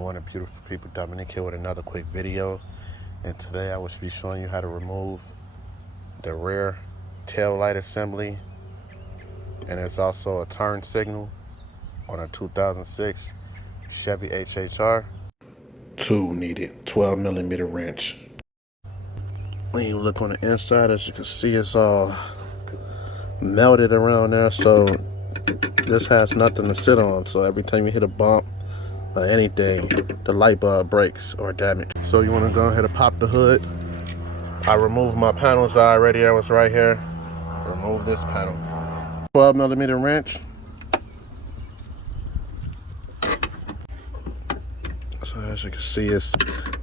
Morning, beautiful people. Dominic here with another quick video, and today I will be showing you how to remove the rear tail light assembly, and it's also a turn signal on a 2006 Chevy Hhr. Tool needed, 12mm wrench. When you look on the inside, as you can see, it's all melted around there, so this has nothing to sit on. So every time you hit a bump or anything, the light bulb breaks or damaged. So you want to go ahead and pop the hood. I removed my panels already. I was right here. Remove this panel. 12mm wrench. So as you can see, it's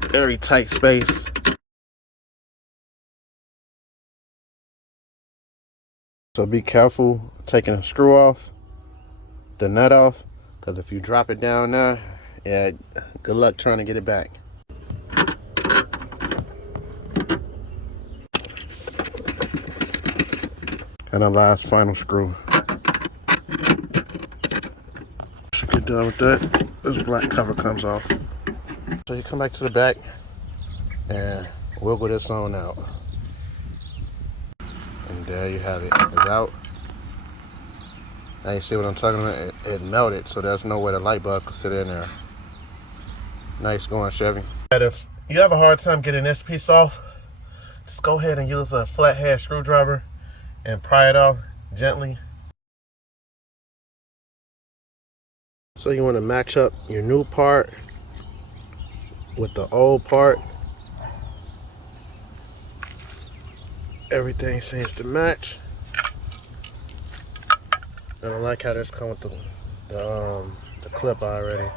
very tight space. So be careful taking a screw off, the nut off, because if you drop it down there, yeah, good luck trying to get it back. And the last final screw. Once you get done with that, this black cover comes off. So you come back to the back and wiggle this on out. And there you have it. It's out. Now you see what I'm talking about? It melted, so there's no way the light bulb could sit in there. Nice going, Chevy. And if you have a hard time getting this piece off, just go ahead and use a flathead screwdriver and pry it off gently. So you want to match up your new part with the old part. Everything seems to match. And I like how this comes with the clip already.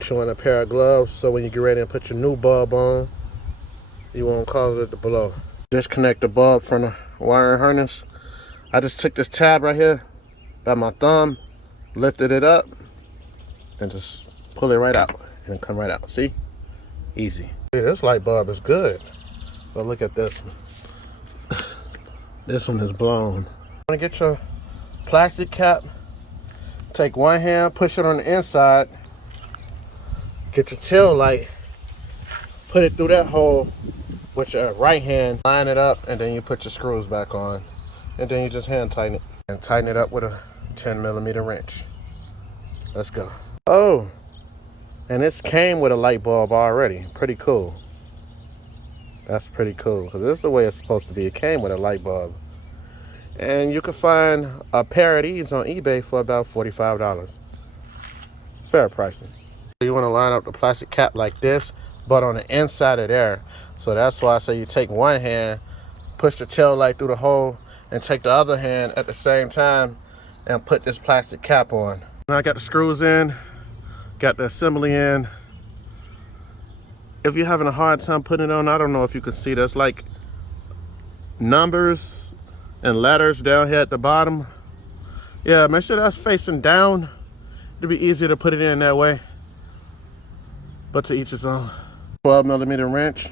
Showing a pair of gloves so when you get ready and put your new bulb on, you won't cause it to blow. Disconnect the bulb from the wiring harness. I just took this tab right here by my thumb, lifted it up, and just pull it right out, and come right out. See? Easy. Hey, this light bulb is good. But look at this one. This one is blown. You want to get your plastic cap, take one hand, push it on the inside, get your tail light, put it through that hole with your right hand, line it up, and then you put your screws back on, and then you just hand tighten it and tighten it up with a 10mm wrench. Let's go. Oh, and this came with a light bulb already. Pretty cool. That's pretty cool, because this is the way it's supposed to be. It came with a light bulb. And you can find a pair of these on eBay for about $45. Fair pricing. You want to line up the plastic cap like this, but on the inside of there. So that's why I say you take one hand, push the tail light through the hole, and take the other hand at the same time and put this plastic cap on. Now I got the screws in, got the assembly in. If you're having a hard time putting it on, I don't know if you can see, there's like numbers and letters down here at the bottom. Yeah, make sure that's facing down. It'll be easier to put it in that way. But to each his own. 12mm wrench.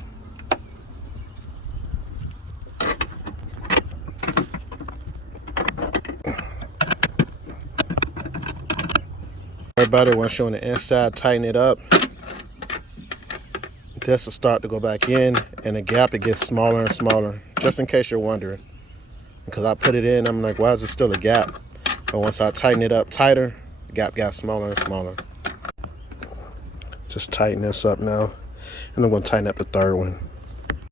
Everybody, once you're on the inside, tighten it up. This will start to go back in, and the gap, it gets smaller and smaller, just in case you're wondering. Because I put it in, I'm like, why is there still a gap? But once I tighten it up tighter, the gap got smaller and smaller. Just tighten this up now, and I'm going to tighten up the third one.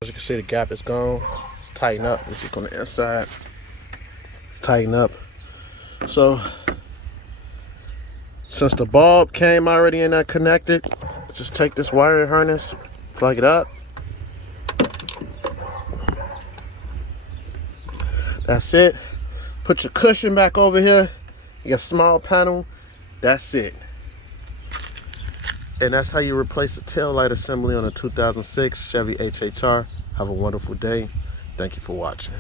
As you can see, the gap is gone. It's tighten up. Let's look on the inside. It's tighten up. So, since the bulb came already in there connected, just take this wire harness, plug it up. That's it. Put your cushion back over here, your small panel. That's it. And that's how you replace the tail light assembly on a 2006 Chevy Hhr. Have a wonderful day. Thank you for watching.